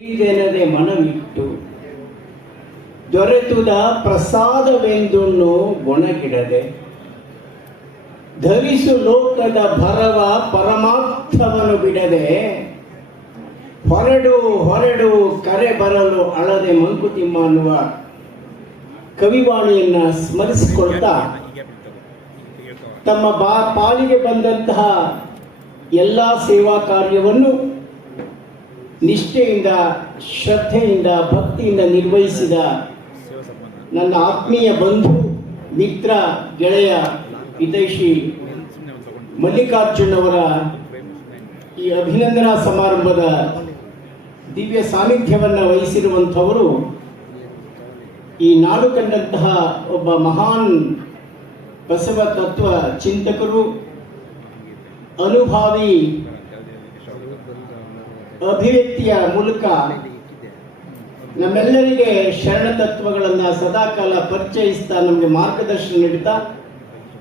ಇದೆನದೆ ಮನವಿಟ್ಟು ದೊರೆತುದ ಪ್ರಸಾದವೆಂದುಣ್ಣು ಗೊಣಗಿಡದೆ ಧರಿಸು ಲೋಕದ ಭರವ ಪರಮಾರ್ಥವನ್ನು ಬಿಡದೆ ಹೊರಡು ಹೊರಡು ಕರೆ ಬರಲು ಅಳದೆ ಮಂಕುತಿಮ್ಮ ಅನ್ನುವ ಕವಿವಾಣಿಯನ್ನ ಸ್ಮರಿಸಿಕೊಳ್ತಾ ತಮ್ಮ ಪಾಲಿಗೆ ಬಂದಂತಹ ಎಲ್ಲ ಸೇವಾ ಕಾರ್ಯವನ್ನು ನಿಷ್ಠೆಯಿಂದ ಶ್ರದ್ಧೆಯಿಂದ ಭಕ್ತಿಯಿಂದ ನಿರ್ವಹಿಸಿದ ನನ್ನ ಆತ್ಮೀಯ ಬಂಧು ಮಿತ್ರ ಗೆಳೆಯ ಹಿತೈಷಿ ಮಲ್ಲಿಕಾರ್ಜುನ್ ಅವರ ಈ ಅಭಿನಂದನಾ ಸಮಾರಂಭದ ದಿವ್ಯ ಸಾನ್ನಿಧ್ಯವನ್ನು ವಹಿಸಿರುವಂಥವರು ಈ ನಾಡು ಕಂಡಂತಹ ಒಬ್ಬ ಮಹಾನ್ ಬಸವ ತತ್ವ ಚಿಂತಕರು, ಅನುಭಾವಿ, ಅಭಿವ್ಯಕ್ತಿಯ ಮೂಲಕ ನಮ್ಮೆಲ್ಲರಿಗೆ ಶರಣ ತತ್ವಗಳನ್ನು ಸದಾಕಾಲ ಪರಿಚಯಿಸ್ತಾ ನಮಗೆ ಮಾರ್ಗದರ್ಶನ ನೀಡುತ್ತಾ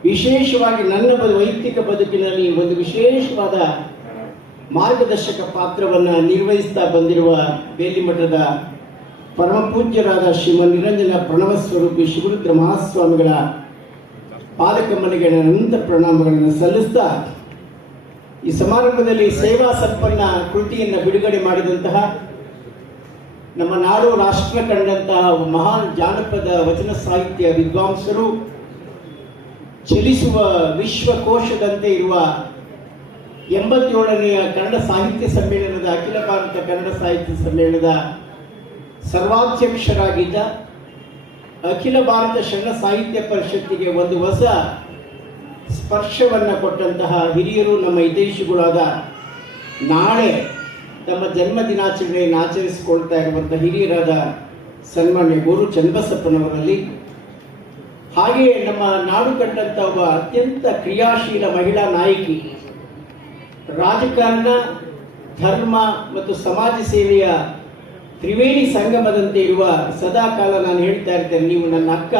ವಿಶೇಷವಾಗಿ ನನ್ನ ವೈಯಕ್ತಿಕ ಬದುಕಿನಲ್ಲಿ ಒಂದು ವಿಶೇಷವಾದ ಮಾರ್ಗದರ್ಶಕ ಪಾತ್ರವನ್ನು ನಿರ್ವಹಿಸ್ತಾ ಬಂದಿರುವ ಬೇಲಿಮಠದ ಪರಮ ಪೂಜ್ಯರಾದ ಶ್ರೀಮನ್ ನಿರಂಜನ ಪ್ರಣವ ಸ್ವರೂಪಿ ಶಿವರುದ್ರ ಮಹಾಸ್ವಾಮಿಗಳ ಪಾದಕಮ್ಮನಿಗೆ ಅನಂತ ಪ್ರಣಾಮಗಳನ್ನು ಸಲ್ಲಿಸ್ತಾ ಈ ಸಮಾರಂಭದಲ್ಲಿ ಸೇವಾ ಸಂಪನ್ನ ಕೃತಿಯನ್ನು ಬಿಡುಗಡೆ ಮಾಡಿದಂತಹ ನಮ್ಮ ನಾಡು ರಾಷ್ಟ್ರ ಕಂಡಂತಹ ಮಹಾನ್ ಜಾನಪದ ವಚನ ಸಾಹಿತ್ಯ ವಿದ್ವಾಂಸರು, ಚಲಿಸುವ ವಿಶ್ವಕೋಶದಂತೆ ಇರುವ 87ನೆಯ ಕನ್ನಡ ಸಾಹಿತ್ಯ ಸಮ್ಮೇಳನದ ಅಖಿಲ ಭಾರತ ಕನ್ನಡ ಸಾಹಿತ್ಯ ಸಮ್ಮೇಳನದ ಸರ್ವಾಧ್ಯಕ್ಷರಾಗಿದ್ದ ಅಖಿಲ ಭಾರತ ಶರಣ ಸಾಹಿತ್ಯ ಪರಿಷತ್ತಿಗೆ ಒಂದು ಹೊಸ ಸ್ಪರ್ಶವನ್ನು ಕೊಟ್ಟಂತಹ ಹಿರಿಯರು, ನಮ್ಮ ಹಿತೈಷಿಗಳಾದ ನಾಳೆ ತಮ್ಮ ಜನ್ಮ ದಿನಾಚರಣೆಯನ್ನು ಆಚರಿಸಿಕೊಳ್ತಾ ಇರುವಂತಹ ಹಿರಿಯರಾದ ಸನ್ಮಾನ್ಯ ಗೋರು ಚನ್ನಬಸಪ್ಪನವರಲ್ಲಿ, ಹಾಗೆಯೇ ನಮ್ಮ ನಾಡು ಕಂಡಂಥ ಒಬ್ಬ ಅತ್ಯಂತ ಕ್ರಿಯಾಶೀಲ ಮಹಿಳಾ ನಾಯಕಿ, ರಾಜಕಾರಣ, ಧರ್ಮ ಮತ್ತು ಸಮಾಜ ಸೇವೆಯ ತ್ರಿವೇಣಿ ಸಂಗಮದಂತೆ ಇರುವ ಸದಾಕಾಲ ನಾನು ಹೇಳ್ತಾ ಇರ್ತೇನೆ, ನೀವು ನನ್ನ ಅಕ್ಕ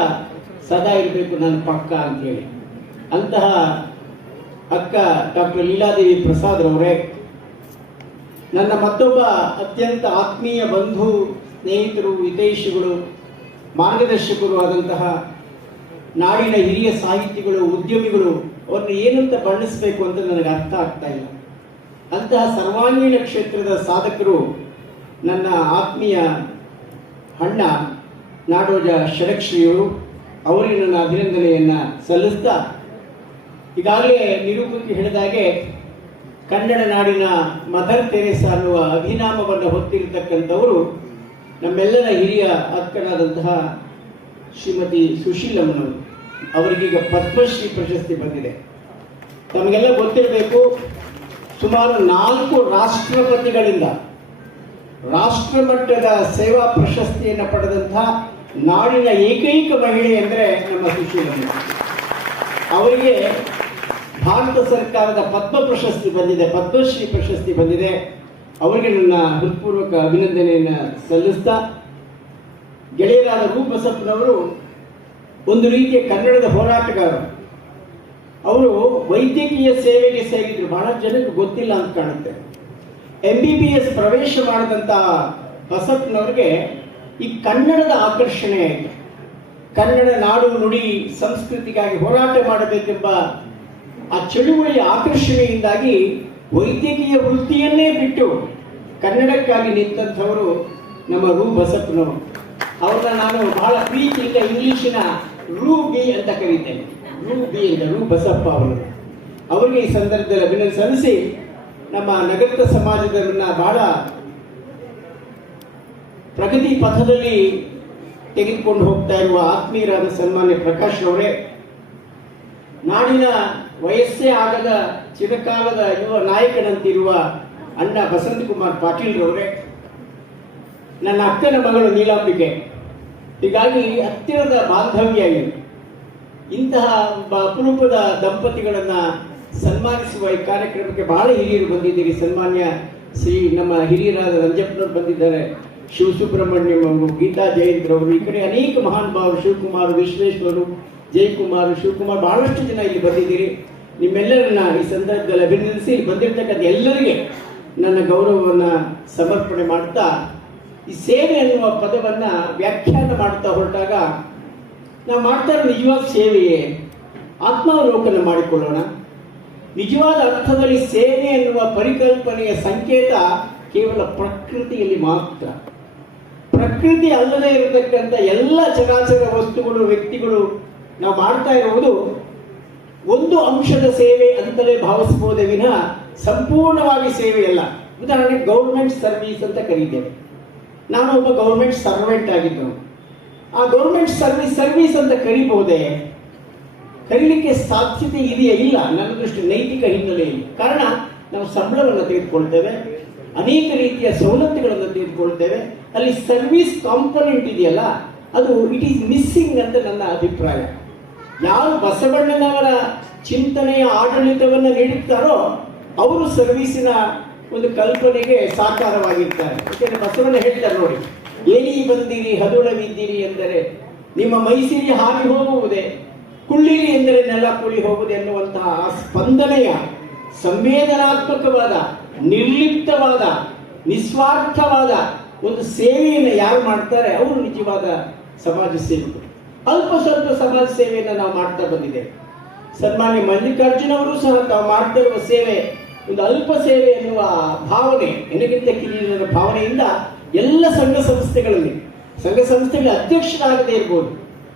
ಸದಾ ಇರಬೇಕು ನನ್ನ ಪಕ್ಕ ಅಂತೇಳಿ. ಅಂತಹ ಅಕ್ಕ ಡಾಕ್ಟರ್ ಲೀಲಾದೇವಿ ಪ್ರಸಾದ್ ಅವರೇ, ನನ್ನ ಮತ್ತೊಬ್ಬ ಅತ್ಯಂತ ಆತ್ಮೀಯ ಬಂಧು, ಸ್ನೇಹಿತರು, ಹಿತೈಷಿಗಳು, ಮಾರ್ಗದರ್ಶಕರು ಆದಂತಹ ನಾಡಿನ ಹಿರಿಯ ಸಾಹಿತಿಗಳು, ಉದ್ಯಮಿಗಳು, ಅವ್ರನ್ನ ಏನಂತ ಬಣ್ಣಿಸಬೇಕು ಅಂತ ನನಗೆ ಅರ್ಥ ಆಗ್ತಾ ಇಲ್ಲ. ಅಂತಹ ಸರ್ವಾಂಗೀಣ ಕ್ಷೇತ್ರದ ಸಾಧಕರು ನನ್ನ ಆತ್ಮೀಯ ಅಣ್ಣ ನಾಡೋಜ ಷಡಕ್ಷರಿಯವರು, ಅವರಿಗೆ ನನ್ನ ಅಭಿನಂದನೆಯನ್ನು ಸಲ್ಲಿಸ್ತಾ, ಈಗಾಗಲೇ ನಿರೂಪಕಿ ಹೇಳಿದಾಗೆ ಕನ್ನಡ ನಾಡಿನ ಮದರ್ ತೆರೇಸಾ ಅನ್ನುವ ಅಭಿನಾಮವನ್ನು ಹೊತ್ತಿರತಕ್ಕಂಥವರು ನಮ್ಮೆಲ್ಲರ ಹಿರಿಯ ಅಕ್ಕನಾದಂತಹ ಶ್ರೀಮತಿ ಸುಶೀಲಮ್ಮನವರು. ಅವರಿಗೀಗ ಪದ್ಮಶ್ರೀ ಪ್ರಶಸ್ತಿ ಬಂದಿದೆ. ತಮಗೆಲ್ಲ ಗೊತ್ತಿರಬೇಕು, ಸುಮಾರು 4 ರಾಷ್ಟ್ರಪತಿಗಳಿಂದ ರಾಷ್ಟ್ರಮಟ್ಟದ ಸೇವಾ ಪ್ರಶಸ್ತಿಯನ್ನು ಪಡೆದಂತಹ ನಾಡಿನ ಏಕೈಕ ಮಹಿಳೆ ಅಂದರೆ ನಮ್ಮ ಸುಶೀಲಮ್ಮ. ಅವರಿಗೆ ಭಾರತ ಸರ್ಕಾರದ ಪದ್ಮ ಪ್ರಶಸ್ತಿ ಬಂದಿದೆ, ಪದ್ಮಶ್ರೀ ಪ್ರಶಸ್ತಿ ಬಂದಿದೆ. ಅವರಿಗೆ ನನ್ನ ಹೃತ್ಪೂರ್ವಕ ಅಭಿನಂದನೆಯನ್ನು ಸಲ್ಲಿಸ್ತಾ, ಗೆಳೆಯರಾದ ರೂಪಸಪ್ಪನವರು ಒಂದು ರೀತಿಯ ಕನ್ನಡದ ಹೋರಾಟಗಾರರು. ಅವರು ವೈದ್ಯಕೀಯ ಸೇವೆಗೆ ಸೇರಿದ್ರು, ಬಹಳ ಜನಕ್ಕೆ ಗೊತ್ತಿಲ್ಲ ಅಂತ ಕಾಣುತ್ತೆ. MBBS ಪ್ರವೇಶ ಮಾಡಿದಂತಹ ಬಸಪ್ಪನವ್ರಿಗೆ ಈ ಕನ್ನಡದ ಆಕರ್ಷಣೆ ಆಯಿತು. ಕನ್ನಡ ನಾಡು ನುಡಿ ಸಂಸ್ಕೃತಿಗಾಗಿ ಹೋರಾಟ ಮಾಡಬೇಕೆಂಬ ಆ ಚಳುವಳಿಯ ಆಕರ್ಷಣೆಯಿಂದಾಗಿ ವೈದ್ಯಕೀಯ ವೃತ್ತಿಯನ್ನೇ ಬಿಟ್ಟು ಕನ್ನಡಕ್ಕಾಗಿ ನಿಂತಂಥವರು ನಮ್ಮ ರೂ ಬಸಪ್ಪನವರು. ಅವ್ರನ್ನ ನಾನು ಬಹಳ ಪ್ರೀತಿಯಿಂದ ಇಂಗ್ಲಿಷಿನ ರೂ ಬಿ ಅಂತ ಕರೀತೇನೆ. ರೂ ಬಿ ಅಂತ, ರೂ ಬಸಪ್ಪ ಅವರು. ಅವರಿಗೆ ಈ ಸಂದರ್ಭದಲ್ಲಿ ಅಭಿನಂದನೆ ಸಲ್ಲಿಸಿ, ನಮ್ಮ ನಗರದ ಸಮಾಜದನ್ನ ಬಹಳ ಪ್ರಗತಿ ಪಥದಲ್ಲಿ ತೆಗೆದುಕೊಂಡು ಹೋಗ್ತಾ ಇರುವ ಆತ್ಮೀಯರಾದ ಸನ್ಮಾನ್ಯ ಪ್ರಕಾಶ್ ಅವರೇ, ನಾಡಿನ ವಯಸ್ಸೇ ಆಗದ ಚಿರಕಾಲದ ಯುವ ನಾಯಕನಂತಿರುವ ಅಣ್ಣ ಬಸಂತಕುಮಾರ್ ಪಾಟೀಲ್ ರವರೇ, ನನ್ನ ಅಕ್ಕನ ಮಗಳು ನೀಲಾಂಬಿಕೆ, ಹೀಗಾಗಿ ಹತ್ತಿರದ ಬಾಂಧವ್ಯ ಇದೆ. ಇಂತಹ ಅಪರೂಪದ ದಂಪತಿಗಳನ್ನು ಸನ್ಮಾನಿಸುವ ಈ ಕಾರ್ಯಕ್ರಮಕ್ಕೆ ಬಹಳ ಹಿರಿಯರು ಬಂದಿದ್ದೀರಿ. ಸನ್ಮಾನ್ಯ ಶ್ರೀ ನಮ್ಮ ಹಿರಿಯರಾದ ರಂಜಪ್ಪನವರು ಬಂದಿದ್ದಾರೆ, ಶಿವಸುಬ್ರಹ್ಮಣ್ಯಂ ಅವರು, ಗೀತಾ ಜಯಂತ್ರವರು, ಈ ಕಡೆ ಅನೇಕ ಮಹಾನ್ ಭಾವರು, ಶಿವಕುಮಾರ್, ವಿಶ್ವೇಶ್ವರು, ಜಯಕುಮಾರ್, ಶಿವಕುಮಾರ್, ಬಹಳಷ್ಟು ಜನ ಇಲ್ಲಿ ಬಂದಿದ್ದೀರಿ. ನಿಮ್ಮೆಲ್ಲರನ್ನ ಈ ಸಂದರ್ಭದಲ್ಲಿ ಅಭಿನಂದಿಸಿ, ಬಂದಿರತಕ್ಕಂಥ ಎಲ್ಲರಿಗೆ ನನ್ನ ಗೌರವವನ್ನು ಸಮರ್ಪಣೆ ಮಾಡ್ತಾ ಈ ಸೇವೆ ಅನ್ನುವ ಪದವನ್ನು ವ್ಯಾಖ್ಯಾನ ಮಾಡ್ತಾ ಹೊರಟಾಗ ನಾವು ಮಾಡ್ತಾ ಇರೋ ನಿಜವಾದ ಸೇವೆಯೇ? ಆತ್ಮಾವಲೋಕನ ಮಾಡಿಕೊಳ್ಳೋಣ. ನಿಜವಾದ ಅರ್ಥದಲ್ಲಿ ಸೇವೆ ಎನ್ನುವ ಪರಿಕಲ್ಪನೆಯ ಸಂಕೇತ ಕೇವಲ ಪ್ರಕೃತಿಯಲ್ಲಿ ಮಾತ್ರ. ಪ್ರಕೃತಿ ಅಲ್ಲದೆ ಇರತಕ್ಕಂಥ ಎಲ್ಲ ಚರಾಚರ ವಸ್ತುಗಳು, ವ್ಯಕ್ತಿಗಳು ನಾವು ಮಾಡ್ತಾ ಇರುವುದು ಒಂದು ಅಂಶದ ಸೇವೆ ಅಂತಲೇ ಭಾವಿಸಬಹುದೇ ವಿನಃ ಸಂಪೂರ್ಣವಾಗಿ ಸೇವೆಯಲ್ಲ. ಉದಾಹರಣೆಗೆ ಗೌರ್ಮೆಂಟ್ ಸರ್ವಿಸ್ ಅಂತ ಕರೀತೇವೆ. ನಾನು ಒಬ್ಬ ಗೌರ್ಮೆಂಟ್ ಸರ್ವೆಂಟ್ ಆಗಿದ್ದು, ಆ ಗೌರ್ಮೆಂಟ್ ಸರ್ವಿಸ್ ಅಂತ ಕರಿಬಹುದೇ? ಕರೀಲಿಕ್ಕೆ ಸಾಧ್ಯತೆ ಇದೆಯೇ? ಇಲ್ಲ. ನನ್ನ ದೃಷ್ಟಿ ನೈತಿಕ ಹಿನ್ನೆಲೆಯಲ್ಲಿ. ಕಾರಣ, ನಾವು ಸಂಬಳವನ್ನು ತೆಗೆದುಕೊಳ್ತೇವೆ, ಅನೇಕ ರೀತಿಯ ಸವಲತ್ತುಗಳನ್ನು ತೆಗೆದುಕೊಳ್ತೇವೆ. ಅಲ್ಲಿ ಸರ್ವಿಸ್ ಕಾಂಪೊನೆಂಟ್ ಇದೆಯಲ್ಲ, ಅದು ಇಟ್ ಈಸ್ ಮಿಸ್ಸಿಂಗ್ ಅಂತ ನನ್ನ ಅಭಿಪ್ರಾಯ. ಯಾರು ಬಸವಣ್ಣನವರ ಚಿಂತನೆಯ ಆಡಳಿತವನ್ನು ನೀಡುತ್ತಾರೋ ಅವರು ಸರ್ವೀಸಿನ ಒಂದು ಕಲ್ಪನೆಗೆ ಸಾಕಾರವಾಗಿರ್ತಾರೆ. ಯಾಕೆಂದರೆ ಬಸವಣ್ಣ ಹೇಳ್ತಾರೆ ನೋಡಿ, ಏನಿ ಬಂದಿರಿ ಹದುಳವಿದ್ದೀರಿ ಎಂದರೆ ನಿಮ್ಮ ಮೈಸಿರಿ ಹಾರಿ ಹೋಗುವುದೇ, ಕುಳ್ಳಿರಿ ಎಂದರೆ ನೆಲ ಕುಳಿ ಹೋಗುವುದು ಎನ್ನುವಂತಹ ಸ್ಪಂದನೆಯ ಸಂವೇದನಾತ್ಮಕವಾದ, ನಿರ್ಲಿಪ್ತವಾದ, ನಿಸ್ವಾರ್ಥವಾದ ಒಂದು ಸೇವೆಯನ್ನು ಯಾರು ಮಾಡ್ತಾರೆ ಅವರು ನಿಜವಾದ ಸಮಾಜ ಸೇವಕರು. ಅಲ್ಪ ಸ್ವಲ್ಪ ಸಮಾಜ ಸೇವೆಯನ್ನು ನಾವು ಮಾಡ್ತಾ ಬಂದಿದ್ದೇವೆ. ಸನ್ಮಾನ್ಯ ಮಲ್ಲಿಕಾರ್ಜುನ ಅವರು ಸಹ ತಾವು ಮಾಡ್ತಾ ಇರುವ ಸೇವೆ ಒಂದು ಅಲ್ಪ ಸೇವೆ ಎನ್ನುವ ಭಾವನೆ, ನನಗಿಂತ ಕಿರಿಯರ ಭಾವನೆಯಿಂದ ಎಲ್ಲ ಸಂಘ ಸಂಸ್ಥೆಗಳ ಅಧ್ಯಕ್ಷರಾಗದೇ ಇರ್ಬೋದು,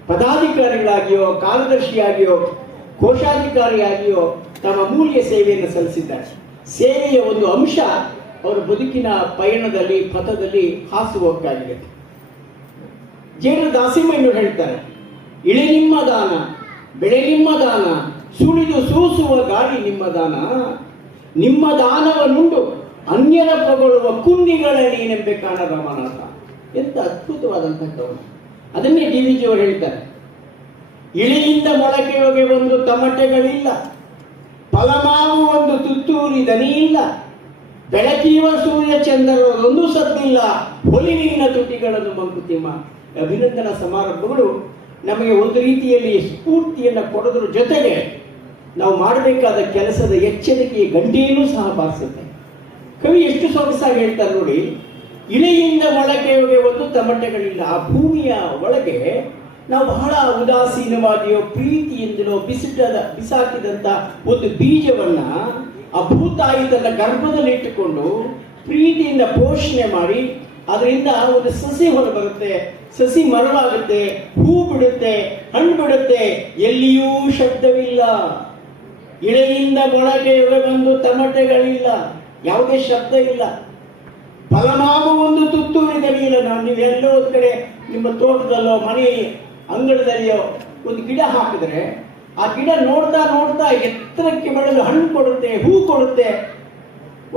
ಪದಾಧಿಕಾರಿಗಳಾಗಿಯೋ, ಕಾರ್ಯದರ್ಶಿಯಾಗಿಯೋ, ಕೋಶಾಧಿಕಾರಿಯಾಗಿಯೋ ತಮ್ಮ ಅಮೂಲ್ಯ ಸೇವೆಯನ್ನು ಸಲ್ಲಿಸಿದ್ದಾರೆ. ಸೇವೆಯ ಒಂದು ಅಂಶ ಅವರ ಬದುಕಿನ ಪಯಣದಲ್ಲಿ, ಪಥದಲ್ಲಿ ಹಾಸುಹೊಕ್ಕಾಗಿದೆ. ಜೇಡ ದಾಸಿಮಯ್ಯನವರು ಹೇಳ್ತಾರೆ, ಇಳೆ ನಿಮ್ಮ ದಾನ, ಬೆಳೆ ನಿಮ್ಮ ದಾನ, ಸುಳಿದು ಸೂಸುವ ಗಾಳಿ ನಿಮ್ಮ ದಾನ, ನಿಮ್ಮ ದಾನವನ್ನುಂಡು ಅನ್ಯರ ಪಗೊಳ್ಳುವ ಕುಂದಿಗಳ ನೀನೆಂಬೆ ಕಾಣ ರಾಮನಾಥ. ಎಂತ ಅದ್ಭುತವಾದಂತಹ ಕವನ. ಅದನ್ನೇ DVG ಅವರು ಹೇಳ್ತಾರೆ, ಇಳಿಯಿಂದ ಮೊಳಕೆಯೊಗೆ ಒಂದು ತಮಟೆಗಳಿಲ್ಲ, ಫಲಮಾವು ಒಂದು ತುತ್ತೂರಿ ದನಿ ಇಲ್ಲ, ಬೆಳಕೀವ ಸೂರ್ಯ ಚಂದ್ರರೊಂದು ಸದ್ದಿಲ್ಲ, ಹೊಲಿನಿನ ತುಟಿಗಳನ್ನು ಮಂಕುತಿಮ್ಮ. ಅಭಿನಂದನಾ ಸಮಾರಂಭಗಳು ನಮಗೆ ಒಂದು ರೀತಿಯಲ್ಲಿ ಸ್ಫೂರ್ತಿಯನ್ನು ಕೊಡೋದ್ರ ಜೊತೆಗೆ ನಾವು ಮಾಡಬೇಕಾದ ಕೆಲಸದ ಎಚ್ಚರಿಕೆಯ ಗಂಟೆಯೂ ಸಹ ಬಾರಿಸುತ್ತೆ. ಕವಿ ಎಷ್ಟು ಸೊಗಸಾಗಿ ಹೇಳ್ತಾರೆ ನೋಡಿ, ಇಳೆಯಿಂದ ಮೊಳಕೆಯೊಗೆ ಒಂದು ತಮಟೆಗಳಿಲ್ಲ. ಆ ಭೂಮಿಯ ಒಳಗೆ ನಾವು ಬಹಳ ಉದಾಸೀನವಾಗಿಯೋ ಪ್ರೀತಿಯಿಂದಲೋ ಬಿಸಾಕಿದಂಥ ಒಂದು ಬೀಜವನ್ನ ಆ ಭೂತಾಯಿ ತನ್ನ ಗರ್ಭದಲ್ಲಿ ಇಟ್ಟುಕೊಂಡು ಪ್ರೀತಿಯಿಂದ ಪೋಷಣೆ ಮಾಡಿ ಅದರಿಂದ ಒಂದು ಸಸಿ ಹೊರಬರುತ್ತೆ, ಸಸಿ ಮರವಾಗುತ್ತೆ, ಹೂ ಬಿಡುತ್ತೆ, ಹಣ್ಣು ಬಿಡುತ್ತೆ, ಎಲ್ಲಿಯೂ ಶಬ್ದವಿಲ್ಲ. ಇಳೆಯಿಂದ ಮೊಳಕೆಯೊಗೆ ಬಂದು ತಮಟೆಗಳಿಲ್ಲ, ಯಾವುದೇ ಶಬ್ದ ಇಲ್ಲ. ಫಲಮಾವು ಒಂದು ತುತ್ತೂರಿ ದನಿಯಿಲ್ಲ. ನೀವೆಲ್ಲೋ ಒಂದು ಕಡೆ ನಿಮ್ಮ ತೋಟದಲ್ಲೋ ಮನೆ ಅಂಗಳದಲ್ಲಿಯೋ ಒಂದು ಗಿಡ ಹಾಕಿದ್ರೆ ಆ ಗಿಡ ನೋಡ್ತಾ ನೋಡ್ತಾ ಎತ್ತರಕ್ಕೆ ಬೆಳೆದು ಹಣ್ಣು ಕೊಡುತ್ತೆ, ಹೂ ಕೊಡುತ್ತೆ,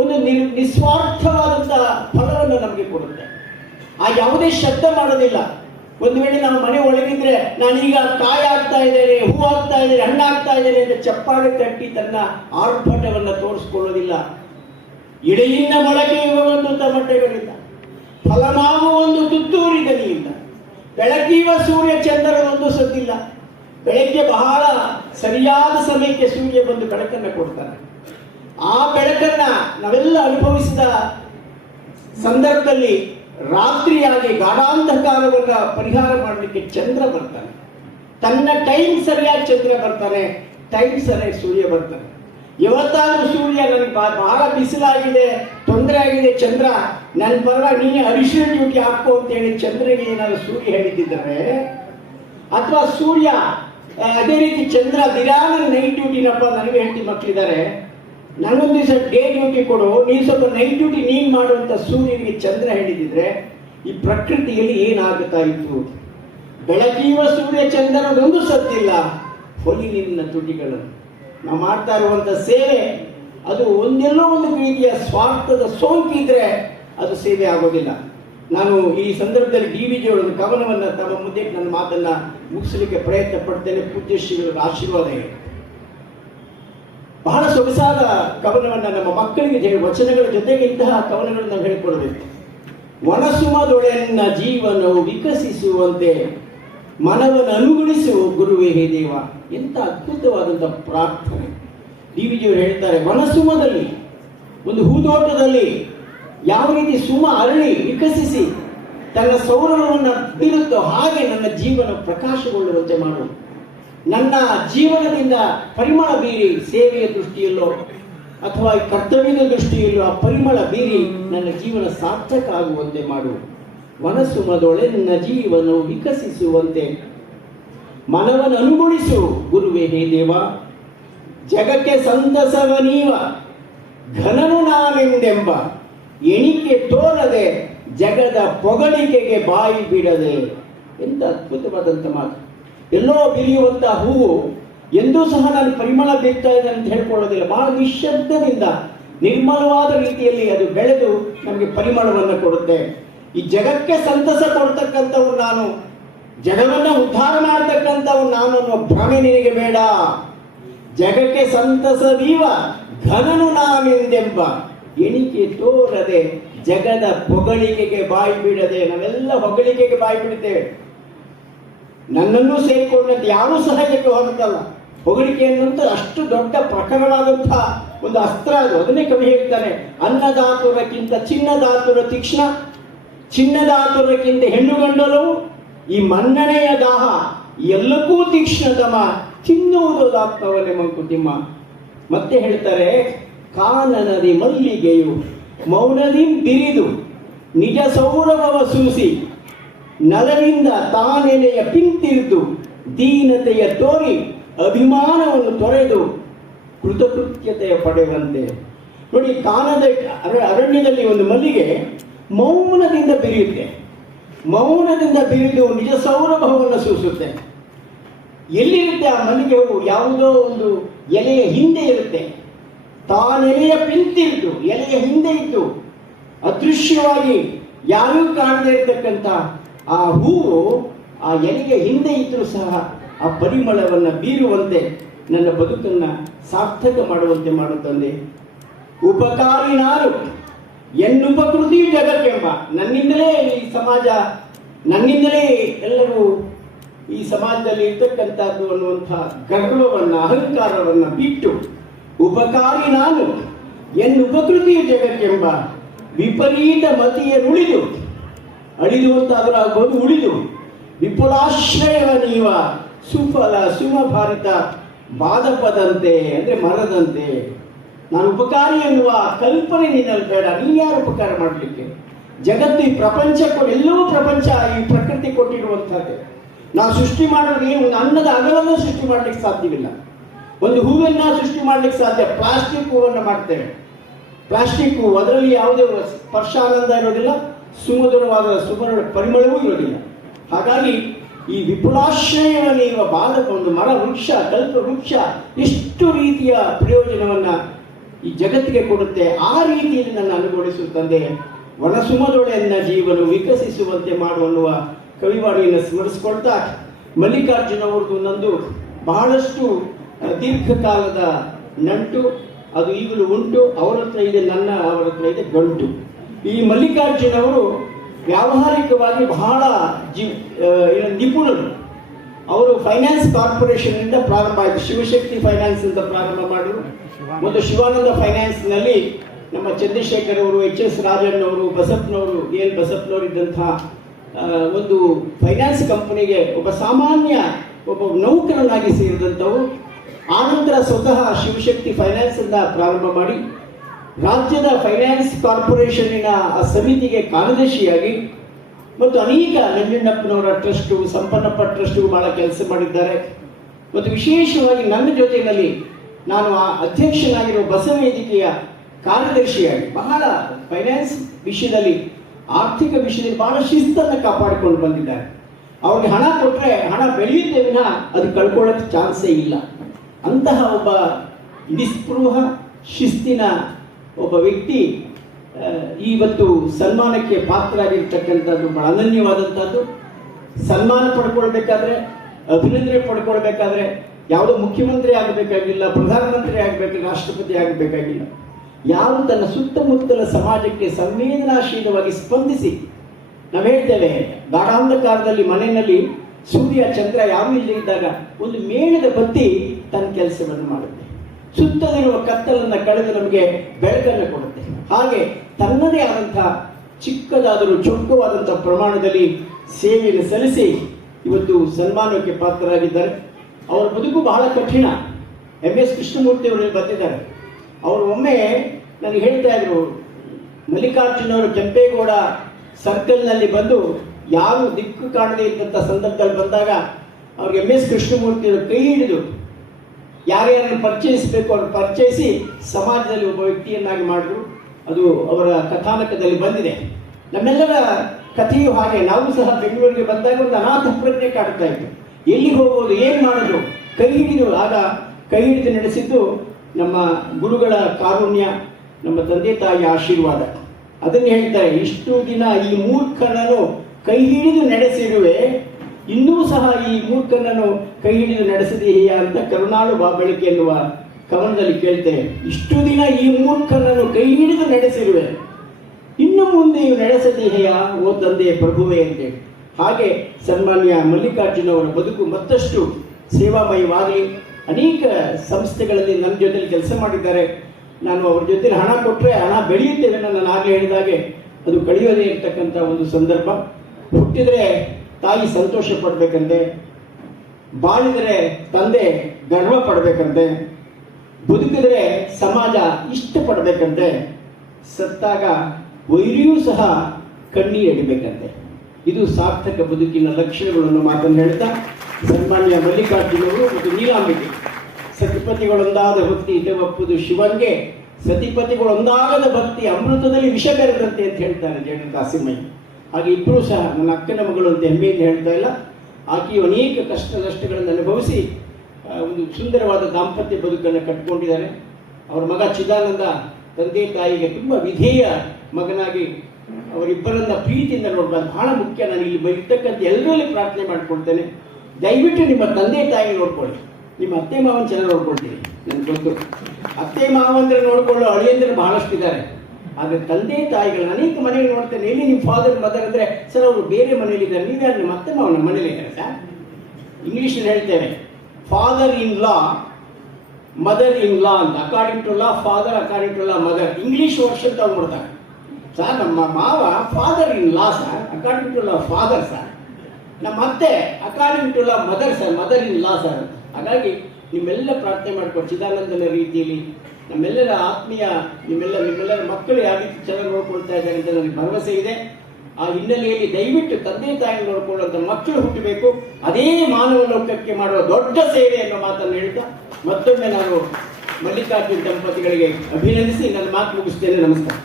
ಒಂದು ನಿಸ್ವಾರ್ಥವಾದಂತಹ ಫಲವನ್ನು ನಮಗೆ ಕೊಡುತ್ತೆ. ಆ ಯಾವುದೇ ಶಬ್ದ ಮಾಡೋದಿಲ್ಲ. ಒಂದು ವೇಳೆ ನಾವು ಮನೆ ಒಳಗಿದ್ರೆ ನಾನೀಗ ಕಾಯಿ ಆಗ್ತಾ ಇದ್ದೇನೆ, ಹೂ ಆಗ್ತಾ ಇದ್ದೇನೆ, ಹಣ್ಣಾಗ್ತಾ ಇದ್ದೇನೆ ಅಂತ ಚಪ್ಪಾಳೆ ತಟ್ಟಿ ತನ್ನ ಆರ್ಭಟವನ್ನು ತೋರಿಸ್ಕೊಳ್ಳೋದಿಲ್ಲ. ಇಡೆಯಿಂದ ಮೊಳಕೆ ಒಂದು ತಮಟೆಗಳಿಲ್ಲ, ಫಲಮಾವು ಒಂದು ತುತ್ತೂರಿ ದನಿಯಿಲ್ಲ, ಬೆಳಕೀವ ಸೂರ್ಯ ಚಂದ್ರನೊಂದು ಸದ್ದಿಲ್ಲ. ಬೆಳಗ್ಗೆ ಬಹಳ ಸರಿಯಾದ ಸಮಯಕ್ಕೆ ಸೂರ್ಯ ಬಂದು ಬೆಳಕನ್ನು ಕೊಡ್ತಾನೆ. ಆ ಬೆಳಕನ್ನ ನಾವೆಲ್ಲ ಅನುಭವಿಸಿದ ಸಂದರ್ಭದಲ್ಲಿ ರಾತ್ರಿಯಾಗಿ ಗಾಢಾಂಧಕಾರವನ್ನು ಪರಿಹಾರ ಮಾಡಲಿಕ್ಕೆ ಚಂದ್ರ ಬರ್ತಾನೆ. ತನ್ನ ಟೈಮ್ ಸರಿಯಾಗಿ ಚಂದ್ರ ಬರ್ತಾನೆ, ಟೈಮ್ ಸರಿಯಾಗಿ ಸೂರ್ಯ ಬರ್ತಾನೆ. ಯಾವತ್ತಾದ್ರೂ ಸೂರ್ಯ ನನಗೆ ಬಹಳ ಬಿಸಿಲಾಗಿದೆ, ತೊಂದರೆ ಆಗಿದೆ, ಚಂದ್ರ ನನ್ನ ಪರವಾಗಿ ನೀನೇ ಅಡಿಷನಲ್ ಡ್ಯೂಟಿ ಹಾಕೋ ಅಂತೇಳಿ ಚಂದ್ರನಿಗೆ ಏನಾದ್ರು ಸೂರ್ಯ ಹೇಳಿದ್ದರೆ, ಅಥವಾ ಸೂರ್ಯ ಅದೇ ರೀತಿ ಚಂದ್ರ ದಿನಾನ ನೈಟ್ ಡ್ಯೂಟಿನಪ್ಪ, ನನಗೆ ಹೆಂಡತಿ ಮಕ್ಕಳಿದ್ದಾರೆ, ನನಗೊಂದು ದಿವಸ ಡೇ ಡ್ಯೂಟಿ ಕೊಡು, ನೀನು ಸ್ವಲ್ಪ ನೈಟ್ ಡ್ಯೂಟಿ ನೀನು ಮಾಡುವಂಥ ಸೂರ್ಯನಿಗೆ ಚಂದ್ರ ಹೇಳಿದಿದ್ರೆ ಈ ಪ್ರಕೃತಿಯಲ್ಲಿ ಏನಾಗುತ್ತಾ ಇತ್ತು? ಬೆಳಕೀವ ಸೂರ್ಯ ಚಂದ್ರನೊಂದು ಸದ್ದಿಲ್ಲ, ಹೊಲಿ ನಿನ್ನ ತುಟಿಗಳನ್ನು. ನಾವು ಮಾಡ್ತಾ ಇರುವಂಥ ಸೇವೆ ಅದು ಒಂದೆಲ್ಲೋ ಒಂದು ರೀತಿಯ ಸ್ವಾರ್ಥದ ಸೋಂಕಿದ್ರೆ ಅದು ಸೇವೆ ಆಗೋದಿಲ್ಲ. ನಾನು ಈ ಸಂದರ್ಭದಲ್ಲಿ DVG ಅವರ ಕವನವನ್ನು ತಮ್ಮ ಮುಂದೆ ನನ್ನ ಮಾತನ್ನು ಮುಗಿಸಲಿಕ್ಕೆ ಪ್ರಯತ್ನ ಪಡ್ತೇನೆ. ಪೂಜ್ಯ ಶ್ರೀಗಳ ಆಶೀರ್ವಾದ ಇದೆ. ಬಹಳ ಸೊಗಸಾದ ಕವನವನ್ನು ನಮ್ಮ ಮಕ್ಕಳಿಗೆ ವಚನಗಳ ಜೊತೆಗೆ ಇಂತಹ ಕವನಗಳನ್ನು ನಾವು ಹೇಳಿಕೊಡಬೇಕು. ವನಸುಮದೊಳೆನ್ನ ಜೀವನವು ವಿಕಸಿಸುವಂತೆ ಮನವನ್ನು ಅನುಗುಣಿಸುವ ಗುರುವೇ ಹೇ ದೇವ. ಎಂಥ ಅದ್ಭುತವಾದಂಥ ಪ್ರಾರ್ಥನೆ. DVG ಅವರು ಹೇಳ್ತಾರೆ, ವನಸುಮದಲ್ಲಿ, ಒಂದು ಹೂದೋಟದಲ್ಲಿ ಯಾವ ರೀತಿ ಸುಮ ಅರಳಿ ವಿಕಸಿಸಿ ತನ್ನ ಸೌರಭವನ್ನು ಬೀರುತ್ತೋ ಹಾಗೆ ನನ್ನ ಜೀವನ ಪ್ರಕಾಶಗೊಳ್ಳುವಂತೆ ಮಾಡು. ನನ್ನ ಜೀವನದಿಂದ ಪರಿಮಳ ಬೀರಿ ಸೇವೆಯ ದೃಷ್ಟಿಯಲ್ಲೋ ಅಥವಾ ಕರ್ತವ್ಯದ ದೃಷ್ಟಿಯಲ್ಲೋ ಆ ಪರಿಮಳ ಬೀರಿ ನನ್ನ ಜೀವನ ಸಾರ್ಥಕ ಆಗುವಂತೆ ಮಾಡು. ಮನಸ್ಸುಮದೊಳೆ ನನ್ನ ಜೀವನವು ವಿಕಸಿಸುವಂತೆ ಮನವನ್ನು ಅನುಗುಣಿಸು ಗುರುವೇ ಹೇ ದೇವ. ಜಗಕ್ಕೆ ಸಂತಸವ ನೀವ ಘನನು ನಾನೆಂದೆಂಬ ಎಣಿಕೆ ತೋರದೆ ಜಗದ ಪೊಗಳಿಕೆಗೆ ಬಾಯಿ ಬಿಡದೆ. ಎಂತ ಅದ್ಭುತವಾದಂಥ ಮಾತು. ಎಲ್ಲೋ ಬಿರಿಯುವಂಥ ಹೂವು ಎಂದೂ ಸಹ ನಾನು ಪರಿಮಳ ಬೀರ್ತಾ ಇದೆ ಅಂತ ಹೇಳ್ಕೊಳ್ಳೋದಿಲ್ಲ. ಬಹಳ ನಿಶ್ಶಬ್ದದಿಂದ ನಿರ್ಮಲವಾದ ರೀತಿಯಲ್ಲಿ ಅದು ಬೆಳೆದು ನಮಗೆ ಪರಿಮಳವನ್ನು ಕೊಡುತ್ತೆ. ಈ ಜಗಕ್ಕೆ ಸಂತಸ ಕೊಡ್ತಕ್ಕಂಥವ್ರು ನಾನು, ಜಗವನ್ನು ಉದ್ಧಾರ ಮಾಡತಕ್ಕಂಥವ್ರು ನಾನು ಅನ್ನೋ ಭ್ರಮೆ ನಿನಗೆ ಬೇಡ. ಜಗಕ್ಕೆ ಸಂತಸವೀವ ಘನನು ನಾನೆಂದೆಂಬ ಎಣಿಕೆ ತೋರದೆ ಜಗದ ಹೊಗಳಿಕೆಗೆ ಬಾಯಿ ಬಿಡದೆ. ನಾವೆಲ್ಲ ಹೊಗಳಿಕೆಗೆ ಬಾಯಿ ಬಿಡುತ್ತೇವೆ. ನನ್ನನ್ನು ಸೇರಿಕೊಂಡಂತೆ ಯಾರೂ ಸಹಜಕ್ಕೆ ಹೊರತಲ್ಲ. ಹೊಗಳಿಕೆ ಅನ್ನುವಂಥ ಅಷ್ಟು ದೊಡ್ಡ ಪ್ರಖರವಾದಂತಹ ಒಂದು ಅಸ್ತ್ರ ಅದು. ಅದನ್ನೇ ಕವಿ ಹೇಳ್ತಾನೆ, ಅನ್ನದಾತುರಕ್ಕಿಂತ ಚಿನ್ನದಾತುರ ತೀಕ್ಷ್ಣ, ಚಿನ್ನದಾತುರಕ್ಕಿಂತ ಹೆಣ್ಣು ಗಂಡಲು ಈ ಮನ್ನಣೆಯ ದಾಹ ಎಲ್ಲಕ್ಕೂ ತೀಕ್ಷ್ಣತಮ ತಿನ್ನುವುದಾತ್ಮವನ್ನೇ ಮಂಕುತಿಮ್ಮ. ಮತ್ತೆ ಹೇಳ್ತಾರೆ, ಕಾನನದಿ ಮಲ್ಲಿಗೆಯು ಮೌನದಿ ಬಿರಿದು ನಿಜ ಸೌರಭವ ಸೂಸಿ ನಲವಿಂದ ತಾನೆಲೆಯ ಪಿಂತಿರಿದು ದೀನತೆಯ ತೋರಿ ಅಭಿಮಾನವನ್ನು ತೊರೆದು ಕೃತಕೃತ್ಯತೆಯ ಪಡೆಯುವಂತೆ. ನೋಡಿ, ಕಾನದ ಅರಣ್ಯದಲ್ಲಿ ಒಂದು ಮಲ್ಲಿಗೆ ಮೌನದಿಂದ ಬಿರಿಯುತ್ತೆ. ಮೌನದಿಂದ ಬಿರಿದು ನಿಜ ಸೌರಭವನ್ನು ಸೂಸುತ್ತೆ. ಎಲ್ಲಿರುತ್ತೆ ಆ ಮಲ್ಲಿಗೆ ಹೂವು? ಯಾವುದೋ ಒಂದು ಎಲೆಯ ಹಿಂದೆ ಇರುತ್ತೆ. ತಾನೆಲೆಯ ಪಿಂತಿರಿದು ಎಲೆಯ ಹಿಂದೆ ಇದ್ದು ಅದೃಶ್ಯವಾಗಿ ಯಾರೂ ಕಾಣದೇ ಇರತಕ್ಕಂಥ ಆ ಹೂವು ಆ ಎಲೆಯ ಹಿಂದೆ ಇದ್ರೂ ಸಹ ಆ ಪರಿಮಳವನ್ನು ಬೀರುವಂತೆ ನನ್ನ ಬದುಕನ್ನು ಸಾರ್ಥಕ ಮಾಡುವಂತೆ ಮಾಡುತ್ತದೆ. ಉಪಕಾರಿ ನಾರು ಎನ್ನುಪಕೃತಿ ಜಗತ್ತೆಂಬ. ನನ್ನಿಂದಲೇ ಈ ಸಮಾಜ, ನನ್ನಿಂದಲೇ ಎಲ್ಲರೂ ಈ ಸಮಾಜದಲ್ಲಿ ಇರ್ತಕ್ಕಂಥದ್ದು ಅನ್ನುವಂಥ ಗರ್ವವನ್ನು, ಅಹಂಕಾರವನ್ನು ಬಿಟ್ಟು ಉಪಕಾರಿ ನಾನು ಎನ್ನುಪಕೃತಿ ಜಗತ್ತೆಂಬ ವಿಪರೀತ ಮತಿಯನ್ನುಳಿದು, ಅಳಿದು ಅಂತ ಅದರ ಆಗೋದು ಉಳಿದು, ವಿಪುಲಾಶ್ರಯವ ನೀವ ಸುಫಲ ಸುಮಭಾರಿತ ಬಾಧಪದಂತೆ, ಅಂದರೆ ಮರದಂತೆ. ನಾನು ಉಪಕಾರಿ ಎನ್ನುವ ಕಲ್ಪನೆ ನಿನ್ನಲ್ಲಿ ಬೇಡ. ನೀನು ಯಾರು ಉಪಕಾರ ಮಾಡಲಿಕ್ಕೆ? ಜಗತ್ತು, ಈ ಪ್ರಪಂಚ ಎಲ್ಲವೂ ಪ್ರಪಂಚ ಈ ಪ್ರಕೃತಿ ಕೊಟ್ಟಿರುವಂಥದ್ದು. ನಾವು ಸೃಷ್ಟಿ ಮಾಡೋದು ಏನು? ಒಂದು ಅನ್ನದ ಅಗಲನ್ನು ಸೃಷ್ಟಿ ಮಾಡಲಿಕ್ಕೆ ಸಾಧ್ಯವಿಲ್ಲ. ಒಂದು ಹೂವನ್ನು ಸೃಷ್ಟಿ ಮಾಡಲಿಕ್ಕೆ ಸಾಧ್ಯ. ಪ್ಲಾಸ್ಟಿಕ್ ಹೂವನ್ನು ಮಾಡ್ತೇವೆ. ಪ್ಲಾಸ್ಟಿಕ್ ಹೂವು, ಅದರಲ್ಲಿ ಯಾವುದೇ ಸ್ಪರ್ಶಾನಂದ ಇರೋದಿಲ್ಲ, ಸುಮಧುರವಾದ ಸುಮರ ಪರಿಮಳವೂ ಇರೋದಿಲ್ಲ. ಹಾಗಾಗಿ ಈ ವಿಪುಲಾಶ್ರಯವನ್ನು ಇರುವ ಬಾಲಕ ಒಂದು ಮರ, ವೃಕ್ಷ, ಕಲ್ಪ ವೃಕ್ಷ ಎಷ್ಟು ರೀತಿಯ ಪ್ರಯೋಜನವನ್ನು ಈ ಜಗತ್ತಿಗೆ ಕೊಡುತ್ತೆ. ಆ ರೀತಿಯಲ್ಲಿ ನನ್ನ ಅನುಗೊಳಿಸುತ್ತದೆ. ವನಸುಮದೊಳೆಯನ್ನ ಜೀವನ ವಿಕಸಿಸುವಂತೆ ಮಾಡುವ ಕವಿವಾಣಿಯನ್ನು ಸ್ಮರಿಸ್ಕೊಳ್ತಾ, ಮಲ್ಲಿಕಾರ್ಜುನ ಅವ್ರದ್ದು ನಂದು ಬಹಳಷ್ಟು ದೀರ್ಘಕಾಲದ ನಂಟು, ಅದು ಈಗಲೂ ಉಂಟು. ಅವರ ಹತ್ರ ಇದೆ ಅವರ ಹತ್ರ ಇದೆ ಗಂಟು. ಈ ಮಲ್ಲಿಕಾರ್ಜುನ ಅವರು ವ್ಯಾವಹಾರಿಕವಾಗಿ ಬಹಳ ನಿಪುಣರು. ಅವರು ಫೈನಾನ್ಸ್ ಕಾರ್ಪೊರೇಷನ್ನಿಂದ ಪ್ರಾರಂಭ ಆಯಿತು. ಶಿವಶಕ್ತಿ ಫೈನಾನ್ಸ್ ಅಂತ ಪ್ರಾರಂಭ ಮಾಡಿದ್ರು. ಮತ್ತು ಶಿವಾನಂದ ಫೈನಾನ್ಸ್ನಲ್ಲಿ ನಮ್ಮ ಚಂದ್ರಶೇಖರ್ ಅವರು, HS ರಾಜನ್ ಅವರು, ಬಸಪ್ಪನವರು, ಬಸಪ್ಪನವರು ಇದ್ದಂತಹ ಒಂದು ಫೈನಾನ್ಸ್ ಕಂಪನಿಗೆ ಒಬ್ಬ ಸಾಮಾನ್ಯ ನೌಕರನಾಗಿ ಸೇರಿದಂಥವರು. ಆನಂತರ ಸ್ವತಃ ಶಿವಶಕ್ತಿ ಫೈನಾನ್ಸ್ ಅಂತ ಪ್ರಾರಂಭ ಮಾಡಿ ರಾಜ್ಯದ ಫೈನಾನ್ಸ್ ಕಾರ್ಪೊರೇಷನ್ನಿನ ಸಮಿತಿಗೆ ಕಾರ್ಯದರ್ಶಿಯಾಗಿ ಮತ್ತು ಅನೇಕ ನಂಜಣ್ಣಪ್ಪನವರ ಟ್ರಸ್ಟು, ಸಂಪನ್ನಪ್ಪ ಟ್ರಸ್ಟು ಬಹಳ ಕೆಲಸ ಮಾಡಿದ್ದಾರೆ. ಮತ್ತು ವಿಶೇಷವಾಗಿ ನನ್ನ ಜೊತೆಯಲ್ಲಿ ನಾನು ಆ ಅಧ್ಯಕ್ಷನಾಗಿರುವ ಬಸವ ವೇದಿಕೆಯ ಕಾರ್ಯದರ್ಶಿಯಾಗಿ ಬಹಳ ಫೈನಾನ್ಸ್ ವಿಷಯದಲ್ಲಿ, ಆರ್ಥಿಕ ವಿಷಯದಲ್ಲಿ ಬಹಳ ಶಿಸ್ತನ್ನು ಕಾಪಾಡಿಕೊಂಡು ಬಂದಿದ್ದಾರೆ. ಅವ್ರಿಗೆ ಹಣ ಕೊಟ್ಟರೆ ಹಣ ಬೆಳೆಯುತ್ತೆ ವಿನಃ ಅದು ಕಳ್ಕೊಳ್ಳೋಕ್ಕೆ ಚಾನ್ಸೇ ಇಲ್ಲ. ಅಂತಹ ಒಬ್ಬ ನಿಸ್ಪೃಹ ಶಿಸ್ತಿನ ಒಬ್ಬ ವ್ಯಕ್ತಿ ಇವತ್ತು ಸನ್ಮಾನಕ್ಕೆ ಪಾತ್ರರಾಗಿರ್ತಕ್ಕಂಥದ್ದು ಬಹಳ ಅನನ್ಯವಾದಂಥದ್ದು. ಸನ್ಮಾನ ಪಡ್ಕೊಳ್ಬೇಕಾದ್ರೆ, ಅಭಿನಂದನೆ ಪಡ್ಕೊಳ್ಬೇಕಾದ್ರೆ ಯಾವುದೋ ಮುಖ್ಯಮಂತ್ರಿ ಆಗಬೇಕಾಗಿಲ್ಲ, ಪ್ರಧಾನಮಂತ್ರಿ ಆಗಬೇಕಿಲ್ಲ, ರಾಷ್ಟ್ರಪತಿ ಆಗಬೇಕಾಗಿಲ್ಲ. ಯಾರು ತನ್ನ ಸುತ್ತಮುತ್ತಲ ಸಮಾಜಕ್ಕೆ ಸಂವೇದನಾಶೀಲವಾಗಿ ಸ್ಪಂದಿಸಿ, ನಾವು ಹೇಳ್ತೇವೆ ಗಾಢಾಂಧಕಾರದಲ್ಲಿ ಮನೆಯಲ್ಲಿ ಸೂರ್ಯ ಚಂದ್ರ ಯಾರೂ ಇಲ್ಲದಿದ್ದಾಗ ಒಂದು ಮೇಣದ ಬತ್ತಿ ತನ್ನ ಕೆಲಸವನ್ನು ಮಾಡುತ್ತೆ. ಸುತ್ತಲಿರುವ ಕತ್ತಲನ್ನು ಕಳೆದು ನಮಗೆ ಬೆಳಕನ್ನು ಕೊಡುತ್ತೆ. ಹಾಗೆ ತನ್ನದೇ ಆದಂತಹ ಚಿಕ್ಕದಾದರೂ ಚೊಕ್ಕವಾದಂಥ ಪ್ರಮಾಣದಲ್ಲಿ ಸೇವೆಯನ್ನು ಸಲ್ಲಿಸಿ ಇವತ್ತು ಸನ್ಮಾನಕ್ಕೆ ಪಾತ್ರರಾಗಿದ್ದಾರೆ. ಅವರ ಬದುಕು ಬಹಳ ಕಠಿಣ. MS ಕೃಷ್ಣಮೂರ್ತಿ ಅವರು ಬಂದಿದ್ದಾರೆ. ಅವರು ಒಮ್ಮೆ ನನಗೆ ಹೇಳ್ತಾ ಇದ್ರು, ಮಲ್ಲಿಕಾರ್ಜುನ್ ಅವರು ಕೆಂಪೇಗೌಡ ಸರ್ಕಲ್ನಲ್ಲಿ ಬಂದು ಯಾರು ದಿಕ್ಕು ಕಾಣದೇ ಇದ್ದಂಥ ಸಂದರ್ಭದಲ್ಲಿ ಬಂದಾಗ ಅವ್ರಿಗೆ MS ಕೃಷ್ಣಮೂರ್ತಿ ಅವರು ಕೈ ಹಿಡಿದು ಯಾರ್ಯಾರನ್ನು ಪರಿಚಯಿಸಬೇಕು ಅವ್ರನ್ನ ಪರಿಚಯಿಸಿ ಸಮಾಜದಲ್ಲಿ ಒಬ್ಬ ವ್ಯಕ್ತಿಯನ್ನಾಗಿ ಮಾಡಿದ್ರು. ಅದು ಅವರ ಕಥಾನಕದಲ್ಲಿ ಬಂದಿದೆ. ನಮ್ಮೆಲ್ಲರ ಕಥೆಯು ಹಾಗೆ. ನಾವು ಸಹ ಬೆಂಗಳೂರಿಗೆ ಬಂದಾಗ ಒಂದು ಅನಾಥ ಪ್ರಜ್ಞೆ ಕಾಡ್ತಾ ಇತ್ತು. ಎಲ್ಲಿಗೆ ಹೋಗೋದು, ಏನು ಮಾಡೋದು, ಕೈ ಹಿಡಿದು ನಡೆಸಿದ್ದು ನಮ್ಮ ಗುರುಗಳ ಕಾರುಣ್ಯ, ನಮ್ಮ ತಂದೆ ತಾಯಿಯ ಆಶೀರ್ವಾದ. ಅದನ್ನು ಹೇಳ್ತಾರೆ, ಇಷ್ಟು ದಿನ ಈ ಮೂರ್ಖನನ್ನು ಕೈ ಹಿಡಿದು ನಡೆಸಿರುವೆ, ಇನ್ನೂ ಸಹ ಈ ಮೂರ್ಖನನ್ನು ಕೈ ಹಿಡಿದು ನಡೆಸಿದೆಯಾ ಅಂತ ಕರುಣಾಳು ಬಾಬಳಿಕೆ ಎನ್ನುವ ಕವನದಲ್ಲಿ ಕೇಳ್ತೇವೆ. ಇಷ್ಟು ದಿನ ಈ ಮೂರ್ಖನನ್ನು ಕೈ ಹಿಡಿದು ನಡೆಸಿರುವೆ, ಇನ್ನು ಮುಂದೆಯೂ ನಡೆಸದೆಯಾ ಓ ತಂದೆ ಪ್ರಭುವೇ ಅಂತೇಳಿ. ಹಾಗೆ ಸನ್ಮಾನ್ಯ ಮಲ್ಲಿಕಾರ್ಜುನ ಅವರ ಬದುಕು ಮತ್ತಷ್ಟು ಸೇವಾಮಯವಾಗಲಿ. ಅನೇಕ ಸಂಸ್ಥೆಗಳಲ್ಲಿ ನನ್ನ ಜೊತೆಲಿ ಕೆಲಸ ಮಾಡಿದ್ದಾರೆ. ನಾನು ಅವ್ರ ಜೊತೆ ಹಣ ಕೊಟ್ಟರೆ ಹಣ ಬೆಳೆಯುತ್ತೇವೆ, ನಾನು ಆಗಲೇ ಹೇಳಿದಾಗೆ ಅದು ಕಳೆಯೋದೇ ಇರ್ತಕ್ಕಂಥ ಒಂದು ಸಂದರ್ಭ. ಹುಟ್ಟಿದರೆ ತಾಯಿ ಸಂತೋಷ ಪಡಬೇಕಂತೆ, ಬಾಳಿದರೆ ತಂದೆ ಗರ್ವ ಪಡಬೇಕಂತೆ, ಬದುಕಿದರೆ ಸಮಾಜ ಇಷ್ಟಪಡಬೇಕಂತೆ, ಸತ್ತಾಗ ವೈರಿಯೂ ಸಹ ಕಣ್ಣೀರಿಡಬೇಕಂತೆ. ಇದು ಸಾರ್ಥಕ ಬದುಕಿನ ಲಕ್ಷಣಗಳನ್ನು ಮಾತನ್ನು ಹೇಳ್ತಾ ಸನ್ಮಾನ್ಯ ಮಲ್ಲಿಕಾರ್ಜುನವರು ಮತ್ತು ನೀಲಾಂಬಿಕೆ ಸತಿಪತಿಗಳೊಂದಾದ ಭಕ್ತಿ ಒಪ್ಪುದು ಶಿವಂಗೆ, ಸತಿಪತಿಗಳೊಂದಾಗದ ಭಕ್ತಿ ಅಮೃತದಲ್ಲಿ ವಿಷ ಬೆರೆದಂತೆ ಅಂತ ಹೇಳ್ತಾರೆ ಜಯಣ್ಣ ದಾಸಿಮಯ್ಯ. ಹಾಗೆ ಇಬ್ಬರೂ ಸಹ ನನ್ನ ಅಕ್ಕನ ಮಗಳು ಅಂತ ಹೆಮ್ಮೆಯಿಂದ ಹೇಳ್ತಾ ಇಲ್ಲ, ಆಕೆಯು ಅನೇಕ ಕಷ್ಟ ನಷ್ಟಗಳನ್ನು ಅನುಭವಿಸಿ ಒಂದು ಸುಂದರವಾದ ದಾಂಪತ್ಯ ಬದುಕನ್ನು ಕಟ್ಟಿಕೊಂಡಿದ್ದಾರೆ. ಅವರ ಮಗ ಚಿದಾನಂದ ತಂದೆ ತಾಯಿಗೆ ತುಂಬ ವಿಧೇಯ ಮಗನಾಗಿ ಅವರಿಬ್ಬರನ್ನ ಪ್ರೀತಿಯಿಂದ ನೋಡ್ಬಾರ್ದು, ಬಹಳ ಮುಖ್ಯ. ನಾನು ಇಲ್ಲಿ ಬರ್ತಕ್ಕಂಥ ಎಲ್ಲರಲ್ಲಿ ಪ್ರಾರ್ಥನೆ ಮಾಡ್ಕೊಳ್ತೇನೆ, ದಯವಿಟ್ಟು ನಿಮ್ಮ ತಂದೆ ತಾಯಿ ನೋಡ್ಕೊಳ್ಳಿ, ನಿಮ್ಮ ಅತ್ತೆ ಮಾವನ ಚೆನ್ನಾಗಿ ನೋಡ್ಕೊಳ್ತೀನಿ. ನನಗೆ ಗೊತ್ತು, ಅತ್ತೆ ಮಾವಂದ್ರೆ ನೋಡ್ಕೊಳ್ಳೋ ಅಳಿಯಂದ್ರೆ ಬಹಳಷ್ಟಿದ್ದಾರೆ, ಆದರೆ ತಂದೆ ತಾಯಿಗಳು ಅನೇಕ ಮನೆಗೆ ನೋಡ್ತೇನೆ. ಎಲ್ಲಿ ನಿಮ್ಮ ಫಾದರ್ ಮದರ್ ಅಂದರೆ ಸರ್ ಅವರು ಬೇರೆ ಮನೇಲಿದ್ದಾರೆ, ನೀವ್ಯಾರು ನಿಮ್ಮ ಅತ್ತೆ ಮಾವನ ಮನೇಲಿದ್ದಾರೆ ಸರ್. ಇಂಗ್ಲೀಷಲ್ಲಿ ಹೇಳ್ತೇವೆ father in law mother in law ಅಂತ. According to law father, according to law mother. English version ತಗೊಂಡ್ಬಿಡ್ತಾರೆ ಸರ್. ನಮ್ಮ ಮಾವ father in law sir, according to law father sir. ನಮ್ಮ ಅತ್ತೆ according to law mother sir, mother in law sir. ಹಾಗಾಗಿ ನಿಮ್ಮೆಲ್ಲ ಪ್ರಾರ್ಥನೆ ಮಾಡ್ಕೊಂಡು ಚಿದಾನಂದನ ರೀತಿಯಲ್ಲಿ ನಮ್ಮೆಲ್ಲರ ಆತ್ಮೀಯ ನಿಮ್ಮೆಲ್ಲರ ಮಕ್ಕಳು ಯಾವ ರೀತಿ ಚೆನ್ನಾಗಿ ನೋಡ್ಕೊಳ್ತಾ ಇದ್ದಾರೆ ಅಂತ ನನಗೆ ಭರವಸೆ ಇದೆ. ಆ ಹಿನ್ನೆಲೆಯಲ್ಲಿ ದಯವಿಟ್ಟು ತಂದೆ ತಾಯಿ ನೋಡ್ಕೊಳ್ಳುವಂಥ ಮಕ್ಕಳು ಹುಟ್ಟಬೇಕು. ಅದೇ ಮಾನವ ಲೋಕಕ್ಕೆ ಮಾಡುವ ದೊಡ್ಡ ಸೇವೆ ಅನ್ನೋ ಮಾತನ್ನು ಹೇಳ್ತಾ ಮತ್ತೊಮ್ಮೆ ನಾನು ಮಲ್ಲಿಕಾರ್ಜುನ್ ದಂಪತಿಗಳಿಗೆ ಅಭಿನಂದಿಸಿ ನನ್ನ ಮಾತು ಮುಗಿಸ್ತೇನೆ. ನಮಸ್ಕಾರ.